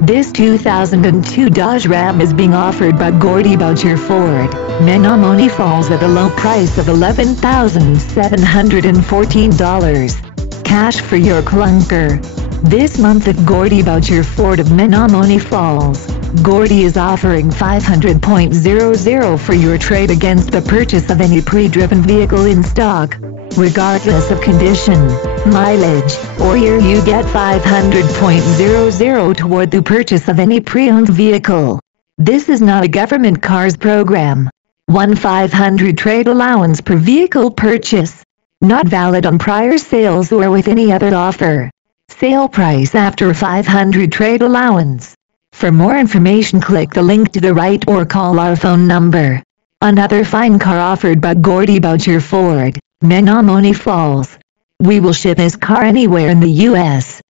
This 2002 Dodge Ram is being offered by Gordy Boucher Ford, Menomonee Falls at a low price of $11,714. Cash for your clunker. This month at Gordy Boucher Ford of Menomonee Falls, Gordy is offering $500.00 for your trade against the purchase of any pre-driven vehicle in stock. Regardless of condition, mileage, or year, you get $500.00 toward the purchase of any pre-owned vehicle. This is not a government cars program. One $500 trade allowance per vehicle purchase. Not valid on prior sales or with any other offer. Sale price after $500 trade allowance. For more information, click the link to the right or call our phone number. Another fine car offered by Gordy Boucher Ford, Menomonee Falls. We will ship this car anywhere in the U.S.